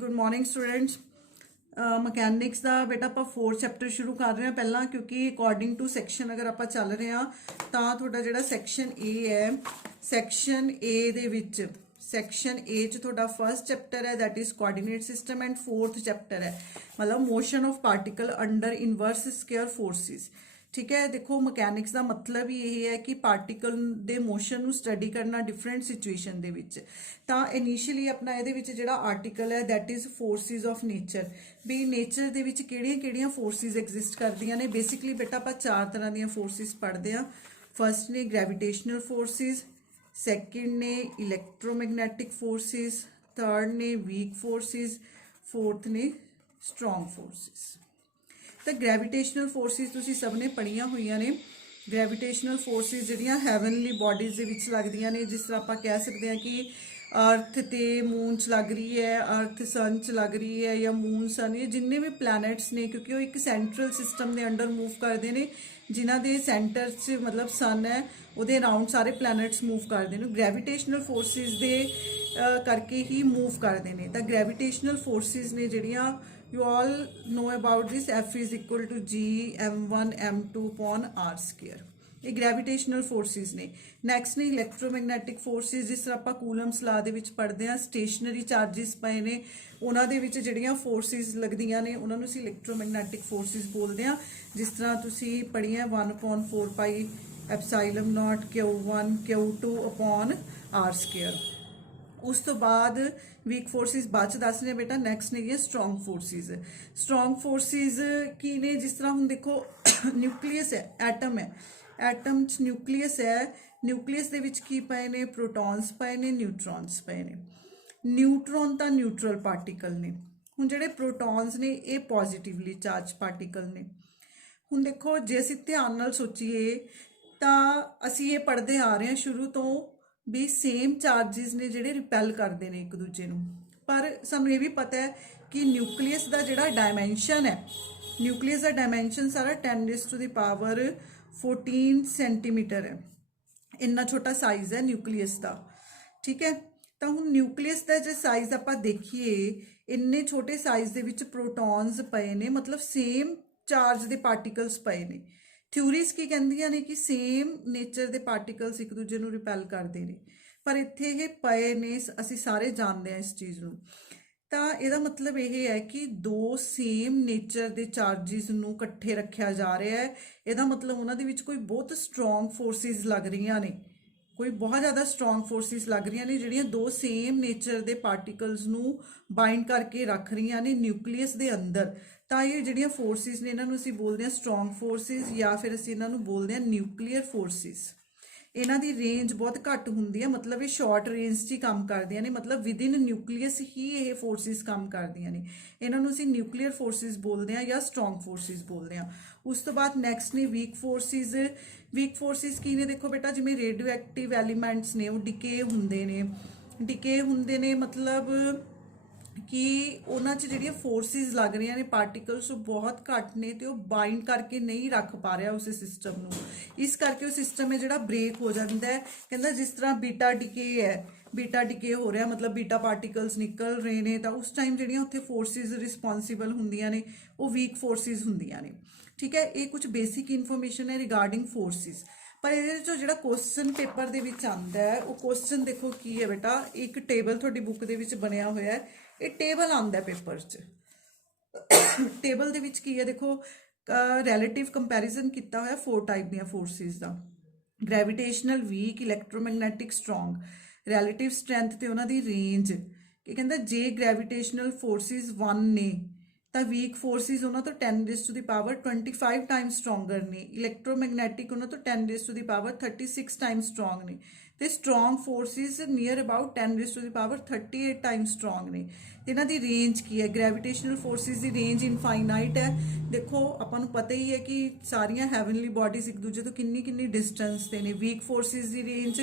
Good morning students. Mechanics ਦਾ ਬੇਟਾ ਆਪਾਂ 4 chapter ਸ਼ੁਰੂ ਕਰ ਰਹੇ ਹਾਂ ਪਹਿਲਾਂ, ਕਿਉਂਕਿ ਅਕੋਰਡਿੰਗ ਟੂ ਸੈਕਸ਼ਨ ਅਗਰ ਆਪਾਂ ਚੱਲ ਰਹੇ ਹਾਂ ਤਾਂ ਤੁਹਾਡਾ ਜਿਹੜਾ ਸੈਕਸ਼ਨ ਏ ਹੈ, ਸੈਕਸ਼ਨ ਏ ਦੇ ਵਿੱਚ ਸੈਕਸ਼ਨ ਏ ਚ ਤੁਹਾਡਾ ਫਰਸਟ ਚੈਪਟਰ ਹੈ that is coordinate system and fourth chapter ਹੈ ਮਤਲਬ motion of particle under inverse square forces. ठीक है, देखो मकैनिक्स का मतलब ही यही है कि पार्टिकल दे मोशन ਨੂੰ स्टडी करना डिफरेंट सिचुएशन ਦੇ ਵਿੱਚ। ਤਾਂ ਇਨੀਸ਼ੀਅਲੀ ਆਪਣਾ ਇਹਦੇ ਵਿੱਚ ਜਿਹੜਾ ਆਰਟੀਕਲ ਹੈ that is forces of nature, ਵੀ ਨੇਚਰ ਦੇ ਵਿੱਚ ਕਿਹੜੀਆਂ ਫੋਰਸਿਸ ਐਗਜ਼ਿਸਟ ਕਰਦੀਆਂ ਨੇ। ਬੇਸਿਕਲੀ ਬੇਟਾ ਆਪਾਂ 4 ਤਰ੍ਹਾਂ ਦੀਆਂ ਫੋਰਸਿਸ ਪੜ੍ਹਦੇ ਆ। ਫਰਸਟ ਨੇ ਗ੍ਰੈਵਿਟੇਸ਼ਨਲ ਫੋਰਸਿਸ, ਸੈਕਿੰਡ ਨੇ ਇਲੈਕਟ੍ਰੋਮੈਗਨੈਟਿਕ ਫੋਰਸਿਸ, ਥਰਡ ਨੇ ਵੀਕ ਫੋਰਸਿਸ, फोर्थ ने स्ट्रोंग फोर्सिस। तो ग्रैविटेशनल फोर्सिस तुसी सब ने पढ़िया हुई ने। ग्रैविटेशनल फोर्सिस जिहड़ियां हैवनली बॉडीज़ दे विच लगदियां ने, जिस तरह आपां कह सकते हैं कि अर्थ ते मून च लग रही है, अर्थ सन च लग रही है, या मून सन, ये जिन्ने भी प्लैनेट्स ने क्योंकि वो एक सेंट्रल सिस्टम के अंडर मूव करते हैं, जिन्हां दे सेंटर च मतलब सन है उहदे अराउंड सारे प्लैनेट्स मूव करते हैं। ग्रैविटेशनल फोर्सिस दे करके ही मूव करते हैं। तो ग्रैविटेशनल फोर्सिस ने जिहड़ियां you all know about this, F is equal to G m1 m2 upon r square। ਇਹ ਗ੍ਰੈਵਿਟੇਸ਼ਨਲ ਫੋਰਸਿਸ ਨੇ। ਨੈਕਸਟ ਨੇ ਇਲੈਕਟ੍ਰੋਮੈਗਨੈਟਿਕ ਫੋਰਸਿਸ, ਜਿਸ ਤਰ੍ਹਾਂ ਆਪਾਂ ਕੂਲਮਸ ਲਾ ਦੇ ਵਿੱਚ ਪੜ੍ਹਦੇ ਹਾਂ, ਸਟੇਸ਼ਨਰੀ ਚਾਰजेस ਪਏ ਨੇ ਉਹਨਾਂ ਦੇ ਵਿੱਚ ਜਿਹੜੀਆਂ ਫੋਰਸਿਸ ਲੱਗਦੀਆਂ ਨੇ ਉਹਨਾਂ ਨੂੰ ਅਸੀਂ ਇਲੈਕਟ੍ਰੋਮੈਗਨੈਟਿਕ ਫੋਰਸਿਸ ਬੋਲਦੇ ਹਾਂ। ਜਿਸ ਤਰ੍ਹਾਂ ਤੁਸੀਂ ਪੜ੍ਹੀਆਂ 1/4 ਪਾਈ ਐਪਸਾਈਲਨ ਨॉट Q1 Q2 upon r square। उस तो बाद वीक फोर्सिस बाद च दस ने बेटा। नैक्सट ने स्ट्रोंग फोर्सिस। स्ट्रोंग फोर्सिस की ने, जिस तरह हम देखो न्यूक्लीयस है, एटम है, एटम च न्यूक्लीयस है, न्यूक्लीयस दे विच की पए ने प्रोटॉन्स पए ने, न्यूट्रॉन्स पए ने। न्यूट्रॉन तो न्यूट्रल पार्टिकल ने। हुण जिहड़े प्रोटॉन्स ने ये पॉजिटिवली चार्ज पार्टिकल ने। हुण देखो जे असीं ध्यान नाल सोचीए तां असीं ये पढ़दे आ रहे हैं शुरू तो भी सेम चार्जिस ने जिहड़े रिपैल करते हैं एक दूजे नूं। पर सानूं ये भी पता है कि न्यूक्लीयस का जिहड़ा डायमेंशन है, न्यूक्लीयस का डायमेंशन सारा 10⁻14 सेंटीमीटर है। इन्ना छोटा साइज़ है न्यूक्लीयस का, ठीक है। तो हुण न्यूक्लीयस का जो साइज़ आपां देखिए, इन्ने छोटे साइज़ दे विच प्रोटॉन्स पए ने, मतलब सेम चार्ज के पार्टिकल्स पए ने। थ्योरीज की कहंदियां ने कि सेम नेचर के पार्टिकल्स एक दूजे नूं रिपैल करते हैं, पर इत्थे ये पए ने, असीं सारे जानते हैं इस चीज़ नूं। तो इहदा मतलब ये है कि दो सेम नेचर के चार्जिस नूं इकट्ठे रखा जा रहा है। इहदा मतलब उन्हां दे विच कोई बहुत स्ट्रोंग फोर्सिस लग रही ने, कोई बहुत ज़्यादा स्ट्रोंग फोर्सिस लग रही ने जिहड़ियां दो सेम नेचर के पार्टिकल्स नूं बाइंड करके रख रही ने न्यूक्लीयस के अंदर। तो ये जिहड़ियां फोर्सिस ने इन्हां नूं असीं बोलदे हां स्ट्रोंग फोर्सिस, या फिर असीं इन्हां नूं बोलदे हां न्यूक्लीयर फोर्सिस। इन्हां दी रेंज बहुत घट हुंदी है, मतलब ये शॉर्ट रेंज च ही काम करदियां ने, मतलब विद इन न्यूक्लीयस ही ये फोर्सिस काम करदियां ने। इन्हां नूं असीं न्यूक्लीयर फोर्सिस बोलदे हां या स्ट्रोंग फोर्सिस बोलदे हां। उस तो बाद नैक्सट ने वीक फोर्सिस। वीक फोर्सिस की ने, देखो बेटा जिवें रेडियो एक्टिव एलीमेंट्स ने वो डिके हुंदे ने, डिके हुंदे ने मतलब कि उन्हां च जिहड़ियां फोर्सिस लग रही ने पार्टिकल्स बहुत घट ने, तो बाइंड करके नहीं रख पा रहा उस सिस्टम नूं। इस करके वो सिस्टम है जिहड़ा ब्रेक हो जाता है। कहता जिस तरह बीटा डिके है, बीटा डिके हो रहा मतलब बीटा पार्टिकल्स निकल रहे हैं, तो उस टाइम जिहड़ियां उत्थे फोर्सिस रिस्पोंसिबल हुंदियां ने वो वीक फोर्सिस हुंदियां ने, ठीक है। ये कुछ बेसिक इन्फॉर्मेशन है रिगार्डिंग फोर्सिस। पर ये जो जिहड़ा क्वेश्चन पेपर दे विच आंदा है वो क्वेश्चन देखो की है बेटा, एक टेबल तुहाडी बुक दे विच बनया होया है, ये टेबल आंदा पेपर च। टेबल दे विच की है देखो रैलेटिव कंपैरिजन किया होया 4 टाइप दियां फोर्सिस दा, ग्रैविटेशनल, वीक, इलैक्ट्रोमैगनैटिक, स्ट्रोंग। रैलेटिव स्ट्रैंथ ते उन्हां दी रेंज कि कहंदा जे ग्रैविटेशनल फोर्सिस 1 ने तो वीक फोर्सिस उन्होंने तो 10⁻25 टाइम्स स्ट्रोंगर ने, इलैक्ट्रोमैगनैटिक उन्होंने तो 10⁻36 टाइम्स स्ट्रोंग ने, तो strong forces near about 10⁻38 times strong ने। इन्हां दी रेंज की है, ग्रैविटेशनल फोर्सिस की रेंज इनफाइनाइट है। देखो आपां नूं पता ही है कि सारियां हैवनली बॉडीज एक दूजे तो किन्नी किन्नी डिस्टेंस ते ने। वीक फोर्सिस की range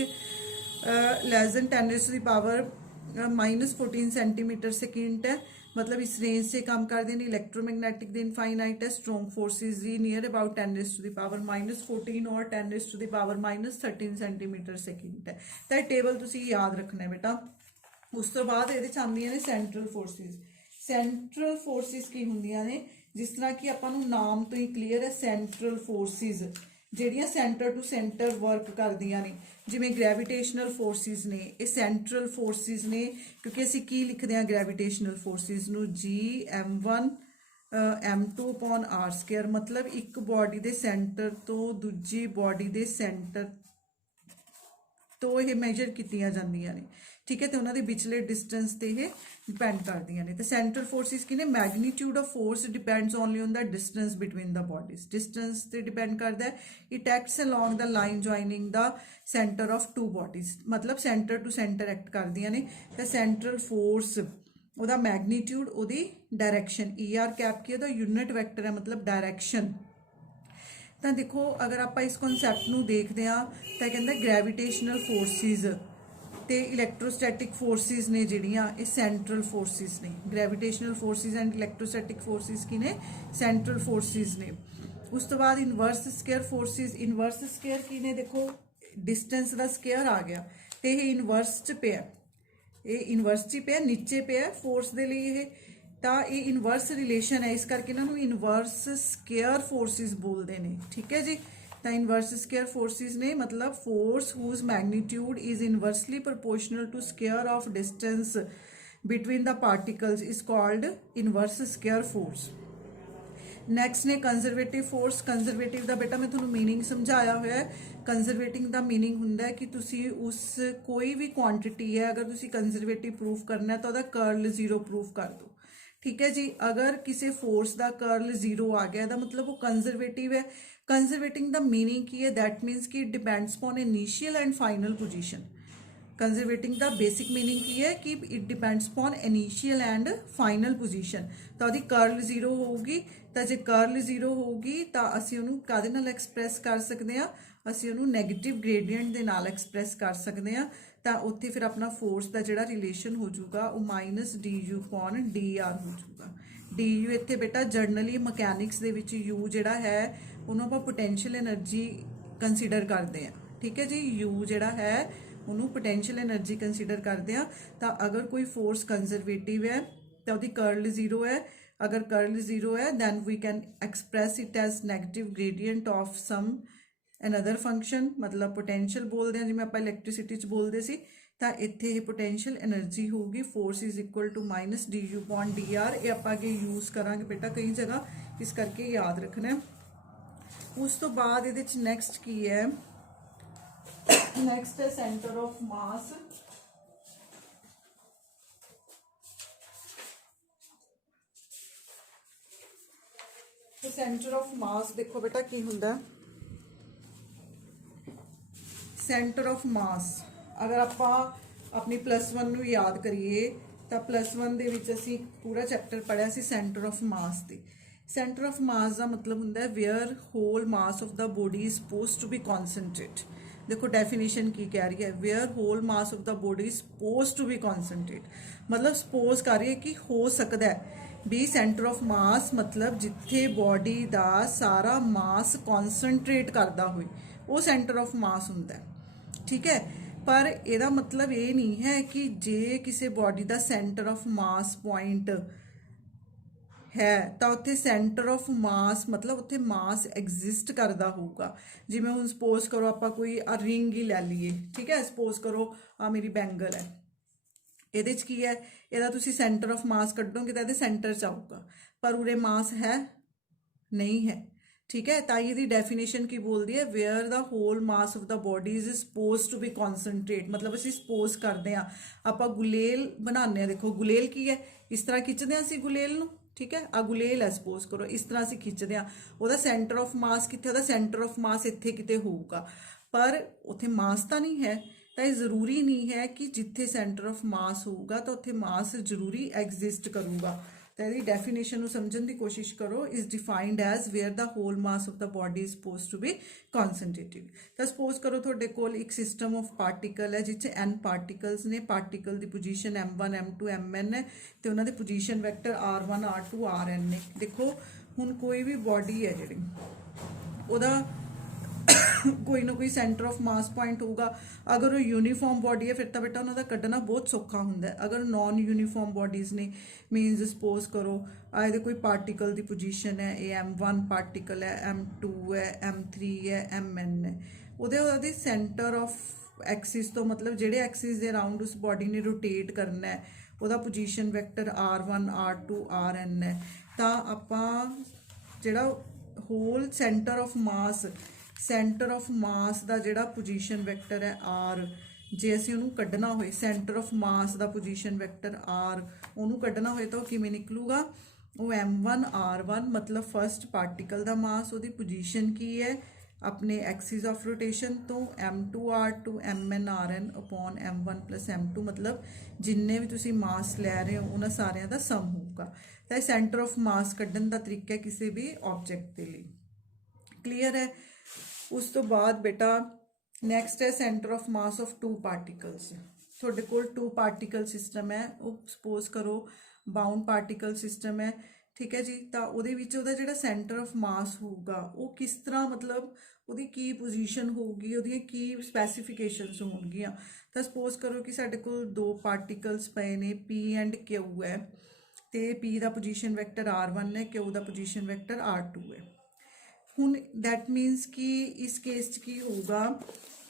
less than 10⁻14 centimetre second है, मतलब इस रेंज से काम करते हैं। इलैक्ट्रोमैगनैटिक दे इनफाइनाइट है, strong forces the near about 10⁻14 और 10⁻13 सेंटीमीटर सेकेंड है। तो टेबल तुसीं याद रखना है बेटा। उस तो बाद ये आंदियां ने सेंट्रल फोर्सिस। ਸੈਂਟਰਲ ਫੋਰਸਿਸ ਕੀ ਹੁੰਦੀਆਂ ਨੇ, ਜਿਸ ਤਰ੍ਹਾਂ ਕਿ ਆਪਾਂ ਨੂੰ ਨਾਮ ਤੋਂ ਹੀ ਕਲੀਅਰ ਹੈ, ਸੈਂਟਰਲ ਫੋਰਸਿਸ ਜਿਹੜੀਆਂ ਸੈਂਟਰ ਟੂ ਸੈਂਟਰ ਵਰਕ ਕਰਦੀਆਂ ਨੇ, ਜਿਵੇਂ ਗ੍ਰੈਵੀਟੇਸ਼ਨਲ ਫੋਰਸਿਸ ਨੇ, ਇਹ ਸੈਂਟਰਲ ਫੋਰਸਿਸ ਨੇ, ਕਿਉਂਕਿ ਅਸੀਂ ਕੀ ਲਿਖਦੇ ਹਾਂ ਗ੍ਰੈਵੀਟੇਸ਼ਨਲ ਫੋਰਸਿਸ ਨੂੰ, G m1 m2 upon r square, ਮਤਲਬ ਇੱਕ ਬੋਡੀ ਦੇ ਸੈਂਟਰ ਤੋਂ ਦੂਜੀ ਬੋਡੀ ਦੇ ਸੈਂਟਰ ਤੋਂ ਇਹ ਮੈਜਰ ਕੀਤੀਆਂ ਜਾਂਦੀਆਂ ਨੇ, ਠੀਕ ਹੈ, ਤੇ ਉਹਨਾਂ ਦੇ ਵਿਚਲੇ ਡਿਸਟੈਂਸ ਤੇ ਇਹ ਡਿਪੈਂਡ ਕਰਦੀਆਂ ਨੇ। ਤੇ ਸੈਂਟਰਲ ਫੋਰਸਿਸ ਕੀ ਨੇ, magnitude of force depends only on the distance between the bodies, distance ਤੇ ਡਿਪੈਂਡ ਕਰਦਾ ਹੈ। It acts along the line joining the centre of two bodies, ਮਤਲਬ ਸੈਂਟਰ ਟੂ ਸੈਂਟਰ ਐਕਟ ਕਰਦੀਆਂ ਨੇ। ਤੇ ਸੈਂਟਰਲ ਫੋਰਸ ਉਹਦਾ ਮੈਗਨੀਟਿਊਡ, ਉਹਦੀ direction, ER cap ਕੀ ਉਹਦਾ ਯੂਨਿਟ ਵੈਕਟਰ ਹੈ, ਮਤਲਬ ਡਾਇਰੈਕਸ਼ਨ। ਤਾਂ ਦੇਖੋ ਅਗਰ ਆਪਾਂ ਇਸ ਕਨਸੈਪਟ ਨੂੰ ਦੇਖਦੇ ਹਾਂ ਤਾਂ ਕਹਿੰਦਾ ਗ੍ਰੈਵੀਟੇਸ਼ਨਲ ਫੋਰਸਿਸ ਤੇ ਇਲੈਕਟ੍ਰੋਸਟੈਟਿਕ ਫੋਰਸਿਸ ਨੇ ਜਿਹੜੀਆਂ, ਇਹ ਸੈਂਟਰਲ ਫੋਰਸਿਸ ਨੇ। Gravitational forces and electrostatic forces ਕੀ ਨੇ, ਸੈਂਟਰਲ ਫੋਰਸਿਸ ਨੇ। ਉਸ ਤੋਂ ਬਾਅਦ inverse square forces, inverse square ਕੀ ਨੇ, ਦੇਖੋ ਡਿਸਟੈਂਸ ਦਾ ਸਕੇਅਰ ਆ ਗਿਆ ਤੇ ਇਹ ਇਨਵਰਸ ਚ ਪਿਆ, ਇਹ ਇਨਵਰਸ ਚ ਪਿਆ, ਨੀਚੇ ਪਿਆ ਫੋਰਸ ਦੇ ਲਈ ਇਹ, ਤਾਂ ਇਹ ਇਨਵਰਸ ਰਿਲੇਸ਼ਨ ਹੈ, ਇਸ ਕਰਕੇ ਇਹਨਾਂ ਨੂੰ ਇਨਵਰਸ ਸਕੇਅਰ ਫੋਰਸਿਸ ਬੋਲਦੇ ਨੇ, ਠੀਕ ਹੈ ਜੀ। ਤਾਂ ਇਨਵਰਸ ਸਕੇਅਰ ਫੋਰਸਿਸ ਨੇ, ਮਤਲਬ force whose magnitude is inversely proportional to square of distance between the particles is called inverse square force. Next ਨੇ ਕੰਜ਼ਰਵੇਟਿਵ ਫੋਰਸ। ਕੰਜ਼ਰਵੇਟਿਵ ਦਾ ਬੇਟਾ ਮੈਂ ਤੁਹਾਨੂੰ ਮੀਨਿੰਗ ਸਮਝਾਇਆ ਹੋਇਆ ਹੈ। ਕੰਜ਼ਰਵੇਟਿਵ ਦਾ ਮੀਨਿੰਗ ਹੁੰਦਾ ਹੈ ਕਿ ਤੁਸੀਂ ਉਸ ਕੋਈ ਵੀ ਕੁਆਂਟਿਟੀ ਹੈ, ਅਗਰ ਤੁਸੀਂ ਕੰਜ਼ਰਵੇਟਿਵ ਪ੍ਰੂਫ ਕਰਨਾ ਤਾਂ ਉਹਦਾ ਕਰਲ 0 ਪ੍ਰੂਫ ਕਰ ਦਿਓ, ਠੀਕ ਹੈ ਜੀ। ਅਗਰ ਕਿਸੇ ਫੋਰਸ ਦਾ ਕਰਲ 0 ਆ ਗਿਆ ਇਹਦਾ ਮਤਲਬ ਉਹ ਕੰਜ਼ਰਵੇਟਿਵ ਹੈ। ਕੰਜ਼ਰਵੇਟਿਵ ਦਾ ਮੀਨਿੰਗ ਕੀ ਹੈ, ਦੈਟ ਮੀਨਸ ਕਿ it depends on initial and final position. Conservative ਦਾ ਬੇਸਿਕ ਮੀਨਿੰਗ ਕੀ ਹੈ ਕਿ it depends on initial and final position. ਤਾਂ ਉਹਦੀ ਕਰਲ 0 ਹੋਊਗੀ, ਤਾਂ ਜੇ ਕਰਲ 0 ਹੋਊਗੀ ਤਾਂ ਅਸੀਂ ਉਹਨੂੰ ਕਾਹਦੇ ਨਾਲ ਐਕਸਪ੍ਰੈਸ ਕਰ ਸਕਦੇ ਹਾਂ, ਅਸੀਂ ਉਹਨੂੰ ਨੈਗੇਟਿਵ ਗ੍ਰੇਡੀਅੰਟ ਦੇ ਨਾਲ ਐਕਸਪ੍ਰੈਸ ਕਰ ਸਕਦੇ ਹਾਂ। ਤਾਂ ਉੱਥੇ ਫਿਰ ਆਪਣਾ ਫੋਰਸ ਦਾ ਜਿਹੜਾ ਰਿਲੇਸ਼ਨ ਹੋ ਜਾਊਗਾ ਉਹ -du/dr ਹੋ ਜਾਊਗਾ। du ਇੱਥੇ ਬੇਟਾ ਜਰਨਲੀ ਮਕੈਨਿਕਸ ਦੇ ਵਿੱਚ u ਜਿਹੜਾ ਹੈ ਉਹਨੂੰ ਆਪਾਂ ਪੋਟੈਂਸ਼ੀਅਲ એનર્ਜੀ ਕੰਸੀਡਰ ਕਰਦੇ ਹਾਂ, ਠੀਕ ਹੈ ਜੀ। u ਜਿਹੜਾ ਹੈ ਉਹਨੂੰ ਪੋਟੈਂਸ਼ੀਅਲ એનર્ਜੀ ਕੰਸੀਡਰ ਕਰਦੇ ਹਾਂ। ਤਾਂ ਅਗਰ ਕੋਈ ਫੋਰਸ ਕੰਜ਼ਰਵੇਟਿਵ ਹੈ ਤਾਂ ਉਹਦੀ ਕਰਲ 0 ਹੈ, ਅਗਰ ਕਰਲ 0 ਹੈ then we can express it as negative gradient of some another function, ਮਤਲਬ ਪੋਟੈਂਸ਼ੀਅਲ ਬੋਲਦੇ ਹਾਂ ਜਿਵੇਂ ਆਪਾਂ ਇਲੈਕਟ੍ਰਿਸਿਟੀ 'ਚ ਬੋਲਦੇ ਸੀ। ਤਾਂ ਇੱਥੇ ਇਹ ਪੋਟੈਂਸ਼ੀਅਲ એનર્ਜੀ ਹੋਊਗੀ force is equal to -du/dr। ਇਹ ਆਪਾਂ ਅੱਗੇ ਯੂਜ਼ ਕਰਾਂਗੇ ਬੇਟਾ ਕਈ ਜਗ੍ਹਾ, ਇਸ ਕਰਕੇ ਯਾਦ ਰੱਖਣਾ। ਉਸ ਤੋਂ ਬਾਅਦ ਇਹਦੇ 'ਚ ਨੈਕਸਟ ਕੀ ਹੈ, ਨੈਕਸਟ ਹੈ centre of mass. Centre of ਮਾਸ ਦੇਖੋ ਬੇਟਾ ਕੀ ਹੁੰਦਾ, ਸੈਂਟਰ ਆਫ ਮਾਸ ਅਗਰ ਆਪਾਂ ਆਪਣੀ +1 ਨੂੰ ਯਾਦ ਕਰੀਏ ਤਾਂ +1 ਦੇ ਵਿੱਚ ਅਸੀਂ ਪੂਰਾ ਚੈਪਟਰ ਪੜ੍ਹਿਆ ਸੀ ਸੈਂਟਰ ਆਫ ਮਾਸ ਤੇ। ਸੈਂਟਰ ਆਫ ਮਾਸ ਦਾ ਮਤਲਬ ਹੁੰਦਾ ਹੈ where whole mass of the body is supposed to be concentrate. ਦੇਖੋ ਡੈਫੀਨੇਸ਼ਨ ਕੀ ਕਹਿ ਰਹੀ ਹੈ, where whole mass of the body is supposed to be concentrate, ਮਤਲਬ ਸਪੋਜ਼ ਕਰ ਰਹੀ ਹੈ ਕਿ ਹੋ ਸਕਦਾ ਹੈ ਵੀ ਸੈਂਟਰ ਆਫ ਮਾਸ ਮਤਲਬ ਜਿੱਥੇ ਬੋਡੀ ਦਾ ਸਾਰਾ ਮਾਸ ਕਨਸੈਂਟਰੇਟ ਕਰਦਾ ਹੋਵੇ ਉਹ ਸੈਂਟਰ ਆਫ ਮਾਸ ਹੁੰਦਾ ਹੈ, ਠੀਕ ਹੈ। ਪਰ ਇਹਦਾ ਮਤਲਬ ਇਹ ਨਹੀਂ ਹੈ ਕਿ ਜੇ ਕਿਸੇ body the centre of mass point ਹੈ ਤਾਂ ਉੱਥੇ ਸੈਂਟਰ ਆਫ ਮਾਸ ਮਤਲਬ ਉੱਥੇ ਮਾਸ ਐਗਜ਼ਿਸਟ ਕਰਦਾ ਹੋਊਗਾ। ਜਿਵੇਂ ਹੁਣ ਸਪੋਜ਼ ਕਰੋ ਆਪਾਂ ਕੋਈ ਰਿੰਗ ਹੀ ਲੈ ਲਈਏ, ਠੀਕ ਹੈ। ਸਪੋਜ਼ ਕਰੋ ਆ ਮੇਰੀ ਬੈਂਗਲ ਹੈ, ਇਹਦੇ 'ਚ ਕੀ ਹੈ, ਇਹਦਾ ਤੁਸੀਂ ਸੈਂਟਰ ਆਫ ਮਾਸ ਕੱਢੋਗੇ ਤਾਂ ਇਹਦੇ ਸੈਂਟਰ 'ਚ ਆਊਗਾ, ਪਰ ਉਰੇ ਮਾਸ ਹੈ ਨਹੀਂ ਹੈ, ਠੀਕ ਹੈ। ਤਾਂ ਇਹਦੀ ਡੈਫੀਨੇਸ਼ਨ ਕੀ ਬੋਲਦੀ ਹੈ, where the whole mass of the body is suppose to be concentrate, ਮਤਲਬ ਅਸੀਂ ਸਪੋਜ਼ ਕਰਦੇ ਹਾਂ, ਆਪਾਂ ਗੁਲੇਲ ਬਣਾਉਂਦੇ ਹਾਂ। ਦੇਖੋ ਗੁਲੇਲ ਕੀ ਹੈ, ਇਸ ਤਰ੍ਹਾਂ ਖਿੱਚਦੇ ਹਾਂ ਅਸੀਂ ਗੁਲੇਲ ਨੂੰ, ਠੀਕ ਹੈ। ਆ ਗੁਲੇਲ ਹੈ ਸਪੋਜ਼ ਕਰੋ, ਇਸ ਤਰ੍ਹਾਂ ਅਸੀਂ ਖਿੱਚਦੇ ਹਾਂ, ਉਹਦਾ ਸੈਂਟਰ ਆਫ ਮਾਸ ਕਿੱਥੇ, ਉਹਦਾ ਸੈਂਟਰ ਆਫ ਮਾਸ ਇੱਥੇ ਕਿਤੇ ਹੋਊਗਾ, ਪਰ ਉੱਥੇ ਮਾਸ ਤਾਂ ਨਹੀਂ ਹੈ। ਤਾਂ ਇਹ ਜ਼ਰੂਰੀ ਨਹੀਂ ਹੈ ਕਿ ਜਿੱਥੇ ਸੈਂਟਰ ਆਫ ਮਾਸ ਹੋਊਗਾ ਤਾਂ ਉੱਥੇ ਮਾਸ ਜ਼ਰੂਰੀ ਐਗਜ਼ਿਸਟ ਕਰੂਗਾ। ਤਾਂ ਇਹਦੀ ਡੈਫੀਨੇਸ਼ਨ ਨੂੰ ਸਮਝਣ ਦੀ ਕੋਸ਼ਿਸ਼ ਕਰੋ, is defined as where the whole mass of the body is suppose to be concentrated. ਤਾਂ ਸਪੋਜ਼ ਕਰੋ ਤੁਹਾਡੇ ਕੋਲ ਇੱਕ ਸਿਸਟਮ ਆਫ ਪਾਰਟੀਕਲ ਹੈ ਜਿਸ 'ਚ n ਪਾਰਟੀਕਲਸ ਨੇ, ਪਾਰਟੀਕਲ ਦੀ ਪੋਜੀਸ਼ਨ m1 m2 mn ਹੈ ਤੇ ਉਹਨਾਂ ਦੇ position vector r1 r2 rn ਨੇ। ਦੇਖੋ ਹੁਣ ਕੋਈ ਵੀ ਬੋਡੀ ਹੈ ਜਿਹੜੀ ਉਹਦਾ कोई ना कोई सेंटर ऑफ मास पॉइंट होगा। अगर वो यूनीफॉर्म बॉडी है फिर तो बेटा उन्होंने कढ़ना बहुत सौखा होंगे। अगर नॉन यूनीफॉर्म बॉडीज ने मीनस सपोज करो आए कोई पार्टिकल की पोजीशन है, ये M1 पार्टिकल है, M2 है, M3 है, MN है, वो सेंटर ऑफ एक्सिस तो मतलब जेडे एक्सिस के अराउंड उस बॉडी ने रोटेट करना है वह position vector R1 R2 RN है। तो आप ਜਿਹੜਾ होल सेंटर ऑफ मास का जिहड़ा पोजीशन वैक्टर है R, जे असीं उहनूं कढ़ना होए सेंटर ऑफ मास का पोजीशन वैक्टर R उहनूं कढ़ना होए तो किवें निकलूगा, वो M1 R1 मतलब फर्स्ट पार्टिकल का मास उहदी पोजीशन की है अपने एक्सिस ऑफ रोटेशन तो M2 R2 MN RN upon M1 plus M2 मतलब जिन्ने भी तुसीं मास लै रहे हो उन्हां सारिਆਂ ਦਾ सम होगा। तो सेंटर ऑफ मास कढ़न का तरीका है किसी भी ऑब्जेक्ट के लिए। क्लीयर है। उस तो बाद बेटा नैक्सट है centre of mass of two particles. थोड़े कोल टू पार्टिकल सिस्टम है, वो सपोज करो बाउंड पार्टिकल सिस्टम है, ठीक है जी। तो वो जो सेंटर ऑफ मास होगा वो किस तरह मतलब ਉਹਦੀ की पोजीशन होगी, ਉਹਦੀਆਂ की स्पैसीफिकेशनस होणगियां। तो सपोज करो कि साडे कोल दो पार्टिकल्स पे ने P एंड Q है, तो P का पोजीशन वैक्टर R1 है, Q का पोजीशन वैक्टर R2 है। हुण दैट मीनस कि इस केस च की होगा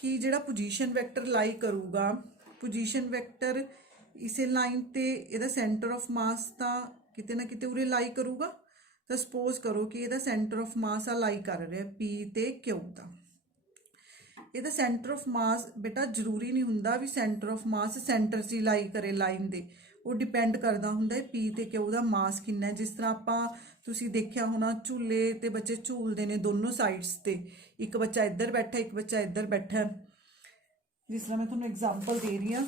कि जिहड़ा पोजीशन वैक्टर लाई करूगा, पोजीशन वैक्टर इस लाइन ते इहदा सेंटर ऑफ मास तां किते ना किते उरे लाई करूगा। तो सपोज करो कि इहदा सेंटर ऑफ मास आ लाई कर रहा P ते Q दा। ਇਹਦਾ सेंटर ऑफ मास बेटा जरूरी नहीं हुंदा भी सेंटर ऑफ मास सेंटर 'ਚ लाई करे लाइन दे, वो डिपेंड करता हुंदा P ते Q दा मास किन्ना है। जिस तरह आपां तुसीं देखिया होना झूले ते बच्चे झूलते हैं दोनों साइड्स ते, एक बच्चा इधर बैठा एक बच्चा इधर बैठा है। जिस तरह मैं तुहानूं एग्जाम्पल दे रही हाँ,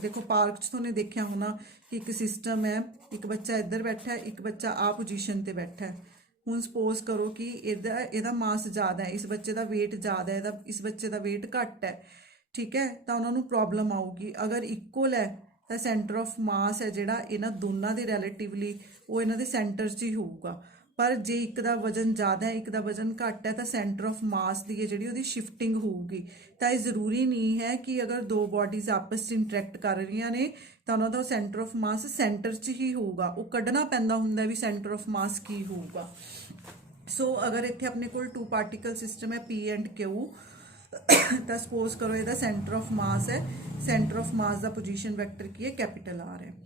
देखो पार्क च तुहानूं देखिया होना कि एक सिस्टम है, एक बच्चा इधर बैठा है एक बच्चा आ पोजीशन ते बैठा है। हुण सपोज करो कि इहदा मास ज़्यादा है, इस बच्चे का वेट ज़्यादा है, इस बच्चे का वेट घट है, ठीक है। तो उन्होंने प्रॉब्लम आऊगी। अगर इक्वल है तो सेंटर ऑफ मास है जिहड़ा इन्हां दोनों के रिलेटिवली वो इन्हां दे सेंटर 'ਚ ही होऊगा। पर जे एक का वजन ज़्यादा है एक का वजन घट है तो सेंटर ऑफ मास की जिहड़ी उहदी शिफ्टिंग होऊगी। तो ये जरूरी नहीं है कि अगर दो बॉडीज आपस में इंटरैक्ट कर रही ने तो उन्होंने सेंटर ऑफ मास सेंटर 'ਚ ही होऊगा। वो कढ़ना पैंदा हुंदा भी सेंटर ऑफ मास की होऊगा। सो अगर इत्थे अपने कोल टू पार्टिकल सिस्टम है P एंड Q, तो सपोज करो इहदा सेंटर ऑफ मास है, सेंटर ऑफ मास का पोजीशन वैक्टर की है कैपिटल R है।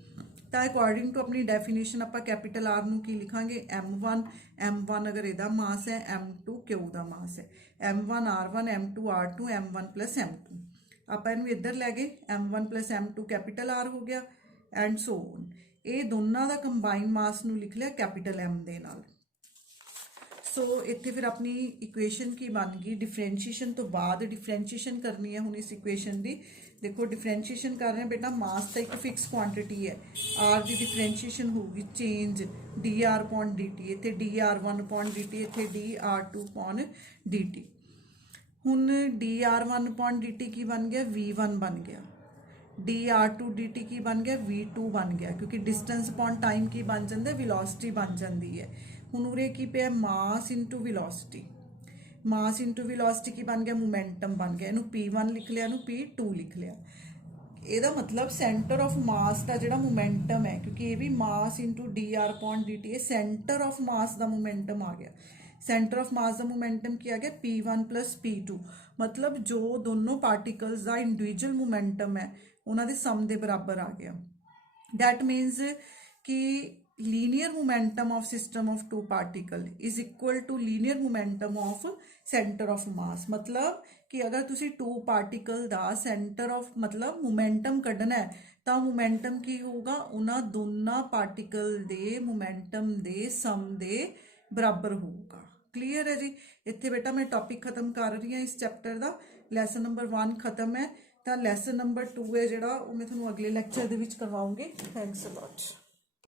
तो अकॉर्डिंग टू अपनी डेफिनेशन आप कैपिटल R नूं की लिखांगे M1 अगर इहदा मास है, M2 Q का मास है, M1 R1 M2 R2 M1 plus M2। आप इनू इधर लै गए M1 plus M2 capital R हो गया एंड सो ऑन। ये दोनों का कंबाइन मास नूं लिख लिया कैपिटल M दे नाल। सो इत्थे फिर अपनी इक्वेशन की बन गई। डिफरेंशिएशन तो बाद डिफरेंशिएशन करनी है हुण इस इक्वेशन की। देखो डिफरेंशिएशन कर रहे हैं बेटा, मास तो एक फिक्स क्वांटिटी है, R की डिफरेंशिएशन होगी चेंज dr अपॉन dt, इत्थे dr1 अपॉन dt, इत्थे dr2 अपॉन dt। हुण dr1 अपॉन dt की बन गया v1 बन गया, dr2 dt की बन गया v2 बन गया, क्योंकि डिस्टेंस अपॉन टाइम की बन जाता है वेलोसिटी बन जाती है। हुण उरे की पे mass into velocity, mass into velocity की बन गया मोमेंटम बन गया, इनू P1 लिख लिया इनू P2 लिख लिया। ਇਹਦਾ मतलब सेंटर ऑफ मास का जिहड़ा मोमेंटम है, क्योंकि ये भी mass into dr upon dt है, सेंटर ऑफ मास का मोमेंटम आ गया। सेंटर ऑफ मास का मोमेंटम क्या आ गया P1 प्लस P2, मतलब जो दोनों पार्टिकल्स का इंडिविजुअल मोमेंटम है उन्होंने सम के बराबर आ गया। दैट मीनस कि linear momentum of system of two particle is equal to linear momentum of centre of mass. मतलब कि अगर तुसी टू पार्टिकल का सेंटर ऑफ मतलब मोमेंटम कढ़ना है तो मोमेंटम की होगा उन्होंने दोनों पार्टिकल के मोमेंटम के सम के बराबर होगा। क्लीयर है जी। इत्थे बेटा मैं टॉपिक खत्म कर रही हूँ इस चैप्टर का। लैसन नंबर 1 खत्म है, तो लैसन नंबर 2 है जिहड़ा वो मैं तुहानूं अगले लैक्चर दे विच करवाऊंगी। Thanks a lot.